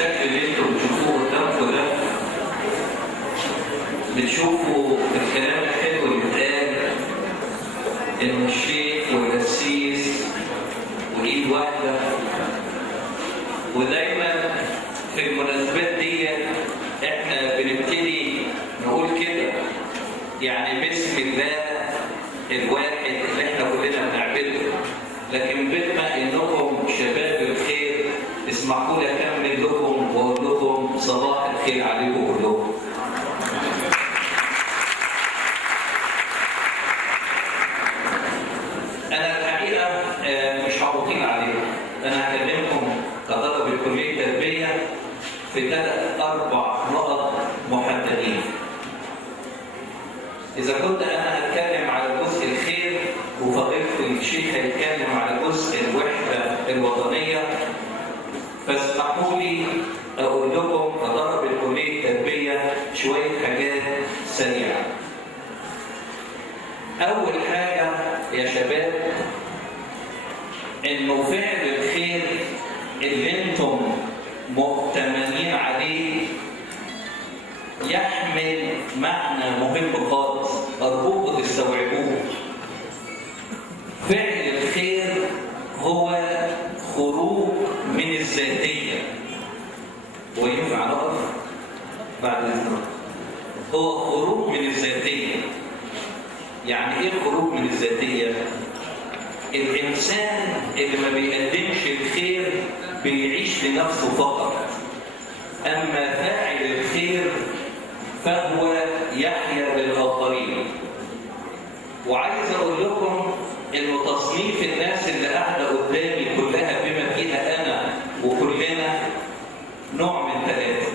بالشكل اللي انتم بتشوفوه قدامكم ده، بتشوفوا الكلام الحلو اللي اتقال انه الشيخ والقسيس وايد واحده. ودايما في المناسبات دي احنا بنبتدي نقول كده، يعني باسم الله الواحد اللي احنا كلنا بنعبده. لكن بما انكم شباب الخير اسمحوا لي اكمل لكم واقول لكم صباح الخير عليكم كلكم. انا الحقيقه مش هطيل عليكم، انا هكلمكم كطلبه كليه تربيه في 3-4 نقط محددين. إذا كنت أنا هتكلم على جزء الخير وفضيلة الشيخ هيتكلم على جزء الوحدة الوطنية، فاسمحوا لي أقول لكم كطلبة كلية التربية شوية حاجات سريعة. أول حاجة يا شباب، إنه فعل الخير اللي أنتم مؤتمنين عليه يحمل معنى مهم خالص، أرجوكم تستوعبوه. فعل الخير هو خروج من الذاتية. وينفع نقف بعد الزمن؟ هو خروج من الذاتية. يعني إيه خروج من الذاتية؟ الإنسان اللي ما بيقدمش الخير بيعيش لنفسه فقط، أما فاعل الخير فهو يحيا للآخرين. وعايز أقول لكم إنه تصنيف الناس اللي قاعدة قدامي كلها بما فيها أنا وكلنا نوع من 3.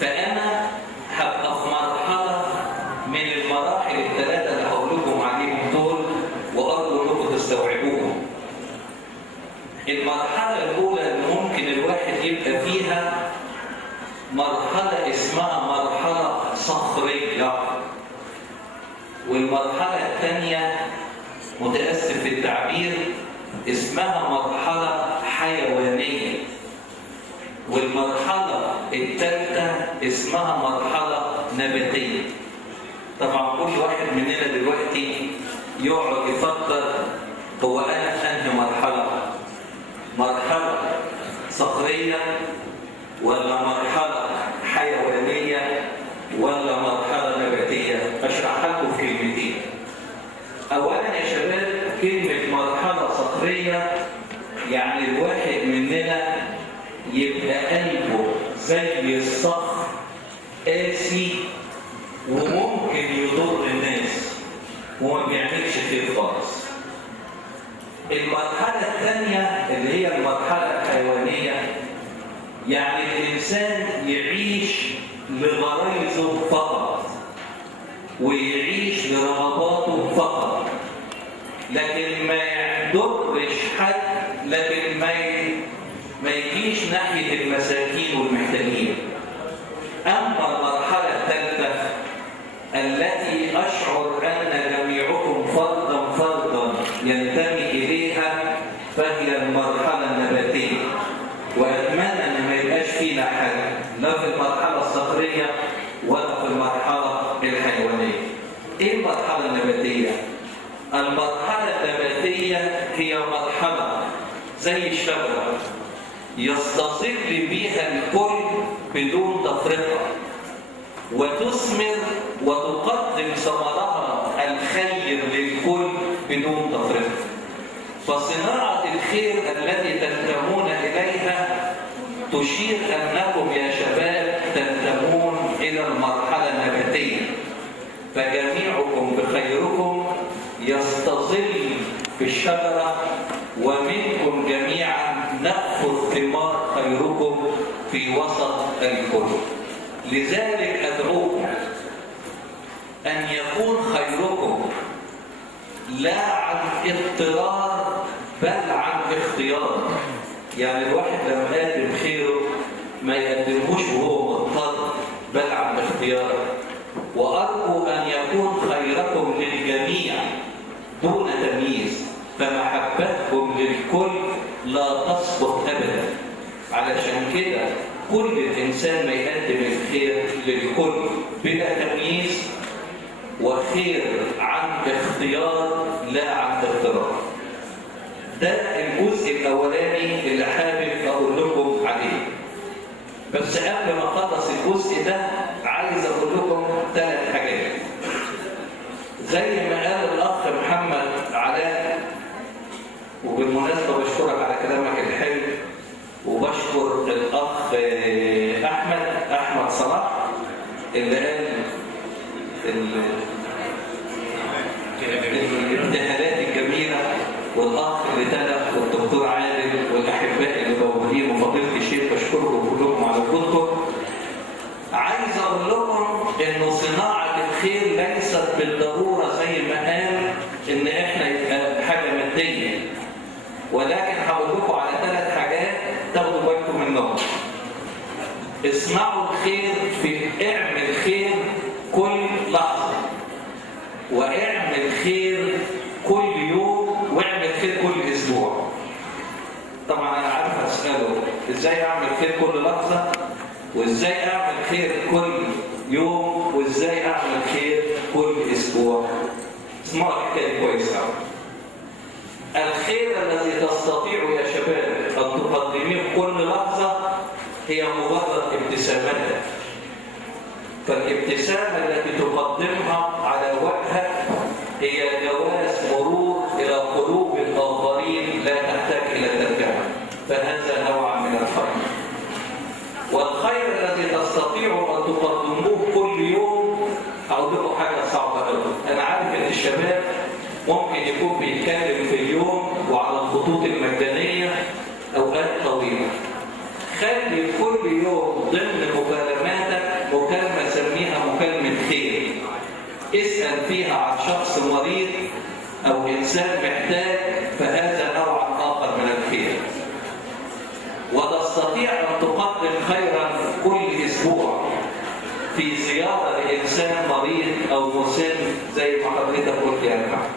فأنا هبقى في مرحلة من المراحل ال3 اللي هقول لكم عليهم دول، وأرجو إنكم تستوعبوهم. المرحلة الأولى اللي ممكن الواحد يبقى فيها مرحلة اسمها مرحلة صخرية، والمرحلة الثانية متأسف في التعبير اسمها مرحلة حيوانية، والمرحلة الثالثة اسمها مرحلة نباتية. طبعا كل واحد مننا دلوقتي يقعد يفكر هو أنا في أنهي مرحلة صخرية ولا مرحلة حيوانية ولا مرحلة نباتية؟ أشرحها لكم في كلمتين. أولا يا شباب، كلمة مرحلة صخرية يعني الواحد مننا يبقى قلبه زي الصخر قاسي وممكن يضر الناس وما بيعملش خير خالص. المرحلة الثانية اللي هي المرحلة الحيوانية يعني الإنسان يعيش لغرايزه فقط ويعيش لرغباته فقط، لكن ما يضرش حد، لكن ما يجيش ناحية المساكين والمحتاجين. أما المرحلة الثالثة التي أشعر أن جميعكم فردا ينتمي إليها فهي المرحلة النباتية، وأتمنى أن ما يبقاش فينا حاجة لا في المرحلة الصخرية ولا في المرحلة الحيوانية. إيه المرحلة النباتية؟ المرحلة النباتية هي مرحلة زي الشجرة يستظل بها الكل بدون تفرقة، وتثمر وتقدم ثمرها الخير للكل بدون تفرقة. فصناعة الخير التي تنتمون إليها تشير أنكم يا شباب تنتمون إلى المرحلة النباتية، فجميعكم بخيركم يستظل في الشجرة، ومنكم جميعا نأخذ ثمار خيركم في وسط الكل. لذلك أدعوكم أن يكون خيركم لا عن اضطرار بل عن اختيار. يعني الواحد لما يقدم خيره ما يقدموش وهو مضطر بل عن اختيار. وأرجو أن يكون خيركم للجميع دون تمييز، فمحبتكم للكل لا تسقط أبدا، علشان كده كل الإنسان ما يقدم الخير للكل بلا تمييز، وخير عن اختيار لا عن اضطرار. ده الجزء الأولاني اللي حابب أقول لكم عليه. بس قبل ما أخلص الجزء ده عايز أقول لكم 3 حاجات. زي ما قال الأخ محمد علاء، وبالمناسبة بشكرك على كلامك الحلو، وبشكر الأخ أحمد صلاح اللي قال الابتهالات الجميلة، والأخ اللي تلف، والدكتور عادل، والأحباء اللي موجودين، وفضيلة الشيخ، بشكركم كلكم على وجودكم. عايز أقول لكم إنه صناعة الخير ليست بالضرورة زي ما قال إن إحنا يبقى حاجة مادية، ولكن هقول لكم على 3 حاجات تاخدوا بالكم منهم. اصنعوا الخير، اعمل خير كل لحظة، واعمل خير كل يوم، واعمل خير كل أسبوع. طبعا أنا عارف أسأله إزاي أعمل خير كل لحظة، وإزاي أعمل خير كل يوم، وإزاي أعمل خير كل أسبوع. اسمعوا الحكاية كويس أوي. الخير الذي تستطيع يا شباب أن تقدميه كل لحظة هي مجرد ابتسامتك. فالابتسامة التي تقدمها على وجهك هي جواز مرور إلى قلوب الآخرين لا تحتاج إلى ترجمة، فهذا نوع من الخير. والخير الذي تستطيعوا أن تقدموه كل يوم، أقول لكم حاجة صعبة قوي. أنا عارف إن الشباب ممكن يكون بيتكلم في اليوم وعلى الخطوط المجانية أوقات طويلة. خلي كل يوم ضمن مكالماتك مكالمة سميها مكالمة خير. اسأل فيها عن شخص مريض أو إنسان محتاج، فهذا نوع آخر من الخير. وتستطيع أن تقدم خيرا كل أسبوع في زيارة لإنسان مريض أو مسن زي ما حضرتك قلت يا جماعة.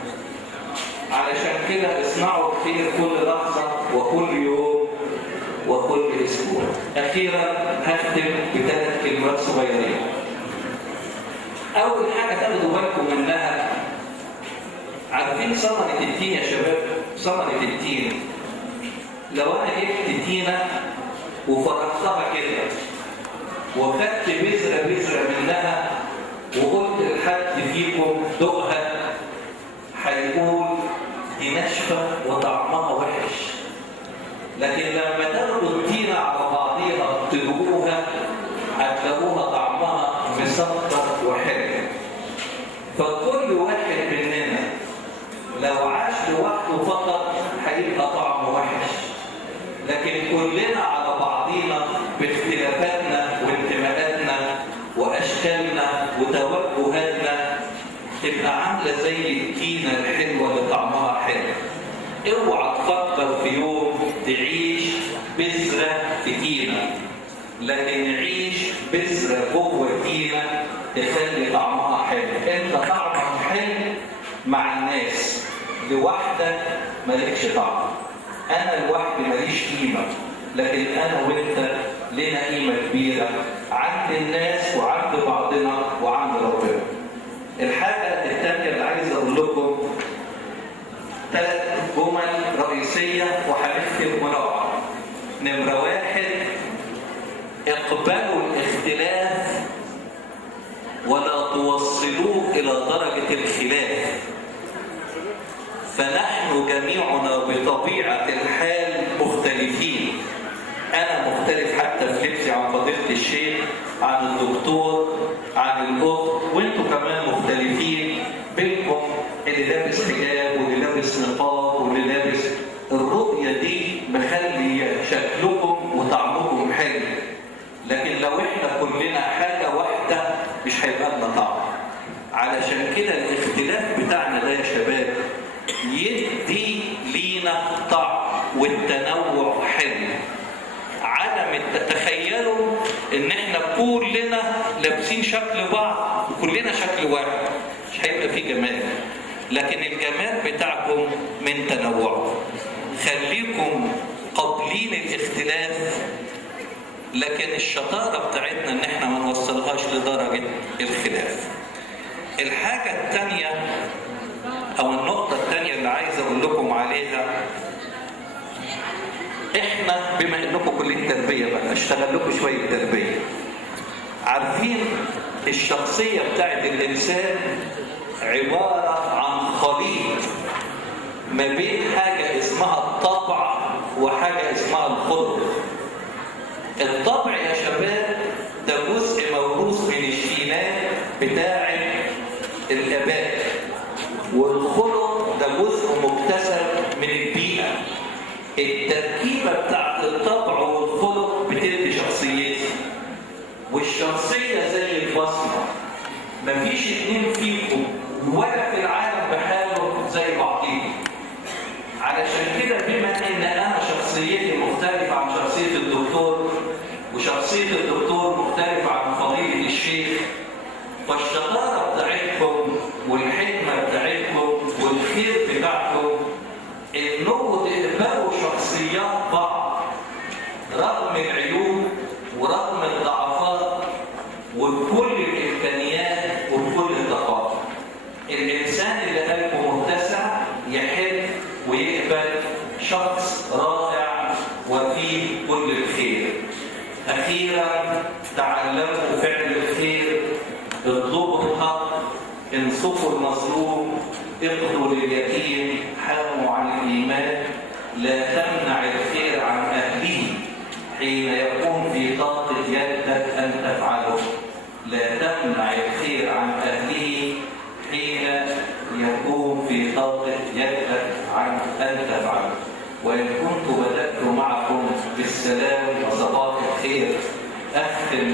علشان كده اصنعوا الخير كل لحظة وكل يوم وكل أسبوع. أخيرا هختم ب3 كلمات صغيرين. أول حاجة تاخدوا بالكم منها، عارفين ثمرة التين يا شباب؟ ثمرة التين لو أنا جبت تينة وفرقتها كده وخدت بذرة منها وقلت لحد فيكم دقها، هيقول دي ناشفة وطعمها وحش. لكن لما تاخدوا التينة على بعضيها تدوقوها هتلاقوها طعمها مسكر وحلو. فكل واحد مننا لو عاش لوحده فقط هيبقى طعمه وحش، لكن كلنا على بعضينا باختلافاتنا وانتماءاتنا واشكالنا وتوجهاتنا تبقى عامله زي التينه الحلوه اللي طعمها حلو. اوعى تفكر في يوم تعيش بذره في تينه، لكن عيش بذره جوه تينه تخلي طعمها حلو. انت طعمك حلو مع الناس، لوحدك مالكش طعم. انا لوحدي ماليش قيمه، لكن انا وانت لنا قيمه كبيره عند الناس وعند بعضنا وعند ربنا. الحاجه الثانيه اللي عايز اقول لكم 3 جمل رئيسيه وهنختم ونقع. نمره 1، اقبلوا الاختلاف ولا توصلوه إلى درجة الخلاف، فنحن جميعنا بطبيعة الحال مختلفين. أنا مختلف حتى في لبسي عن فضيلة الشيخ، عن الدكتور، عن الأخت، وانتوا كمان مختلفين. بينكم اللي لابس حجاب واللي لابس نقاب واللي لابس، الرؤية دي مخلي شكلكم وطعمكم حلو. لكن لو احنا كلنا حاجة واحدة مش هيبقى لنا طعم. علشان كده الاختلاف بتاعنا ده يا شباب يدي لينا طعم، والتنوع حلو. عدم تخيلوا ان احنا كلنا لابسين شكل بعض وكلنا شكل واحد، مش هيبقى فيه جمال. لكن الجمال بتاعكم من تنوعكم. خليكم قابلين الاختلاف لكن الشطارة بتاعتنا ان احنا ما نوصلهاش لدرجة الخلاف. الحاجة الثانية او النقطة الثانية اللي عايز اقول لكم عليها، احنا بما انكم كلية تربية بقى اشتغل لكم شوية تربية. عارفين الشخصية بتاعت الانسان عبارة عن خليط ما بين حاجة اسمها الطبع وحاجة اسمها الخلق. الطبع يا شباب ده جزء موروث من الجينات بتاع الآباء، والخلق ده جزء مكتسب من البيئة. التركيبة بتاعت الطبع والخلق بتدي شخصيتي، والشخصية زي البصمة، مفيش اتنين فيكم ولا في العالم بحاله زي بعضهم. علشان كده بما ان انا شخصيتي مختلفة عن شخصية الدكتور، وشخصية الدكتور مختلفة عن فضيلة الشيخ، فالشطارة بتاعتكم والحكمة بتاعتكم والخير بتاعكم انكم تقبلوا شخصيات بعض رغم العيوب ورغم الضعفات وبكل الامكانيات وبكل الطاقات. الانسان اللي قلبه متسع يحب ويقبل شخص رائع وفيه كل الخير. اخيرا تعلموا فعل الخير، اطلبوا الحق، انصفوا المظلوم، اقضوا لليتيم، حاموا عن الايمان، لا تمنع الخير عن اهله حين يكون في طاقة يدك ان تفعله. لا تمنع الخير عن اهله حين يكون في طاقة يدك عن ان تفعله. وان كنت بدأت معكم بالسلام وصباح الخير، اختم